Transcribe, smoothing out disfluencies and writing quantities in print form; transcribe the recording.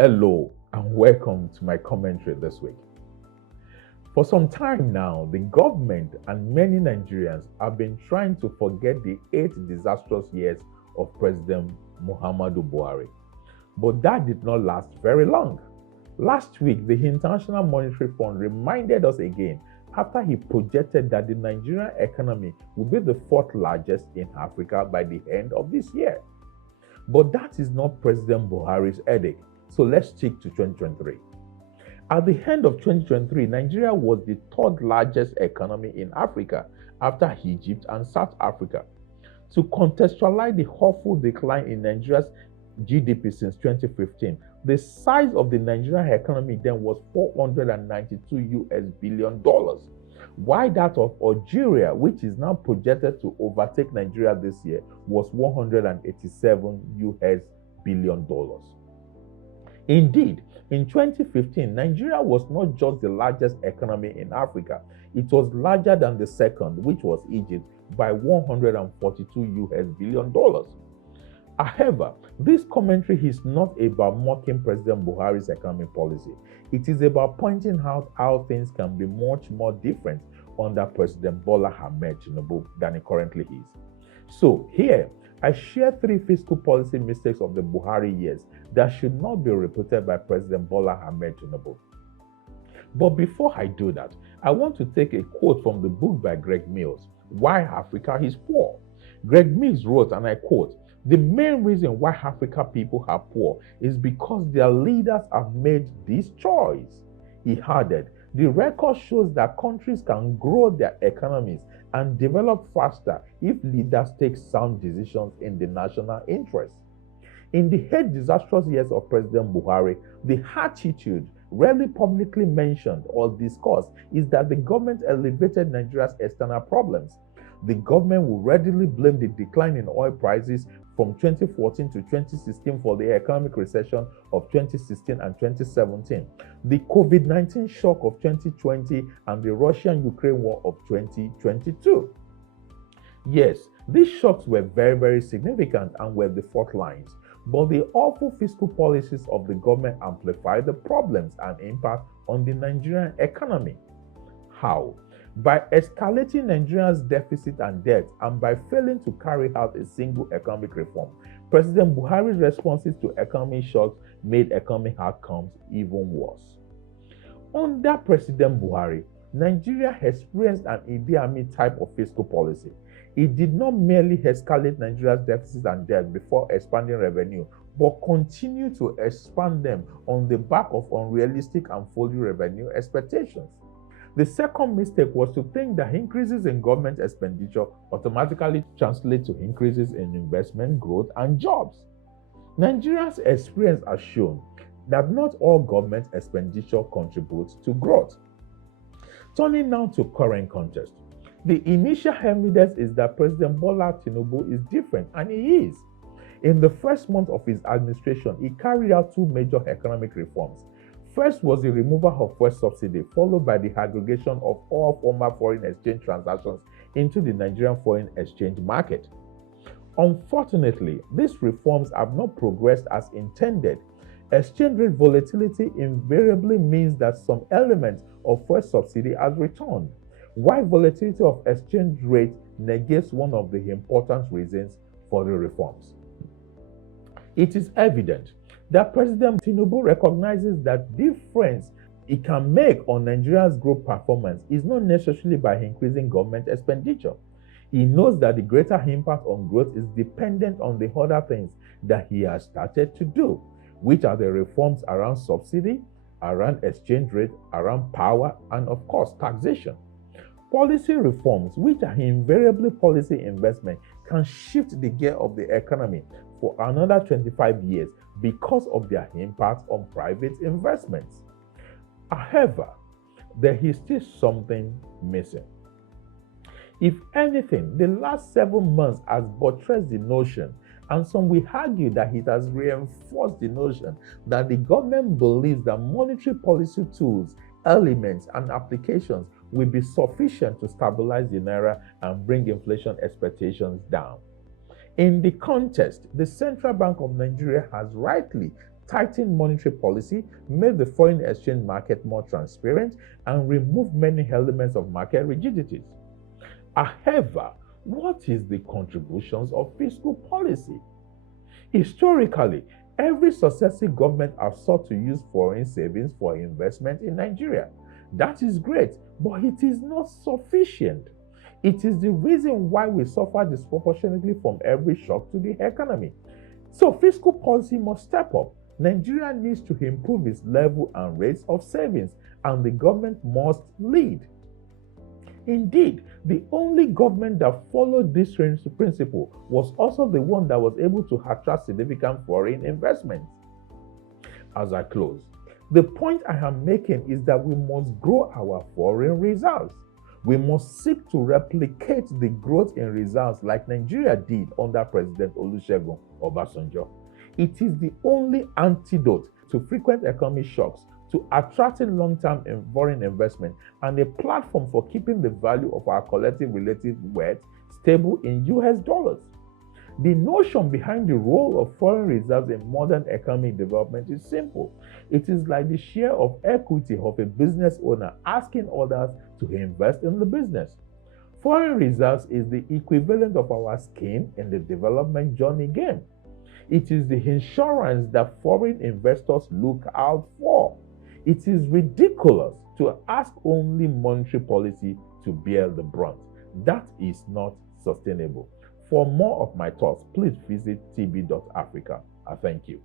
Hello and welcome to my commentary this week. For some time now, the government and many Nigerians have been trying to forget the 8 disastrous years of President Muhammadu Buhari. But that did not last very long. Last week, the International Monetary Fund reminded us again after he projected that the Nigerian economy will be the 4th largest in Africa by the end of this year. But that is not President Buhari's headache. So let's stick to 2023. At the end of 2023, Nigeria was the 3rd largest economy in Africa after Egypt and South Africa. To contextualize the awful decline in Nigeria's GDP since 2015, the size of the Nigerian economy then was $492 billion, while that of Algeria, which is now projected to overtake Nigeria this year, was $187 billion. Indeed, in 2015, Nigeria was not just the largest economy in Africa, it was larger than the second, which was Egypt, by $142 billion. However, this commentary is not about mocking President Buhari's economic policy. It is about pointing out how things can be much more different under President Bola Ahmed Tinubu than it currently is. So here, I share 3 fiscal policy mistakes of the Buhari years that should not be repeated by President Bola Ahmed Tinubu. But before I do that, I want to take a quote from the book by Greg Mills, Why Africa is Poor. Greg Mills wrote, and I quote, "The main reason why African people are poor is because their leaders have made this choice." He added, "The record shows that countries can grow their economies and develop faster if leaders take sound decisions in the national interest." In the 8 disastrous years of President Buhari, the attitude rarely publicly mentioned or discussed is that the government elevated Nigeria's external problems. The government will readily blame the decline in oil prices from 2014 to 2016 for the economic recession of 2016 and 2017, the COVID-19 shock of 2020, and the Russian-Ukraine war of 2022. Yes, these shocks were very significant and were the fault lines, but the awful fiscal policies of the government amplified the problems and impact on the Nigerian economy. How? By escalating Nigeria's deficit and debt and by failing to carry out a single economic reform, President Buhari's responses to economic shocks made economic outcomes even worse. Under President Buhari, Nigeria experienced an Idi Amin type of fiscal policy. It did not merely escalate Nigeria's deficit and debt before expanding revenue, but continued to expand them on the back of unrealistic and folly revenue expectations. The second mistake was to think that increases in government expenditure automatically translate to increases in investment, growth, and jobs. Nigeria's experience has shown that not all government expenditure contributes to growth. Turning now to current context, the initial evidence is that President Bola Tinubu is different, and he is. In the first month of his administration, he carried out 2 major economic reforms. First was the removal of fuel subsidy, followed by the aggregation of all former foreign exchange transactions into the Nigerian foreign exchange market. Unfortunately, these reforms have not progressed as intended. Exchange rate volatility invariably means that some element of fuel subsidy has returned, while volatility of exchange rate negates one of the important reasons for the reforms. It is evident that President Tinubu recognizes that difference it can make on Nigeria's growth performance is not necessarily by increasing government expenditure. He knows that the greater impact on growth is dependent on the other things that he has started to do, which are the reforms around subsidy, around exchange rate, around power, and of course taxation. Policy reforms, which are invariably policy investment, can shift the gear of the economy for another 25 years because of their impact on private investments. However, there is still something missing. If anything, the last 7 months has buttressed the notion, and some will argue that it has reinforced the notion that the government believes that monetary policy tools, elements, and applications will be sufficient to stabilize the naira and bring inflation expectations down. In the context, the Central Bank of Nigeria has rightly tightened monetary policy, made the foreign exchange market more transparent, and removed many elements of market rigidities. However, what is the contributions of fiscal policy? Historically, every successive government has sought to use foreign savings for investment in Nigeria. That is great, but it is not sufficient. It is the reason why we suffer disproportionately from every shock to the economy. So fiscal policy must step up. Nigeria needs to improve its level and rates of savings, and the government must lead. Indeed, the only government that followed this principle was also the one that was able to attract significant foreign investments. As I close, the point I am making is that we must grow our foreign reserves. We must seek to replicate the growth in reserves like Nigeria did under President Olusegun Obasanjo. It is the only antidote to frequent economic shocks, to attracting long-term foreign investment, and a platform for keeping the value of our collective relative wealth stable in US dollars. The notion behind the role of foreign reserves in modern economic development is simple. It is like the share of equity of a business owner asking others to invest in the business. Foreign reserves is the equivalent of our skin in the development journey game. It is the insurance that foreign investors look out for. It is ridiculous to ask only monetary policy to bear the brunt. That is not sustainable. For more of my thoughts, please visit tb.africa. I thank you.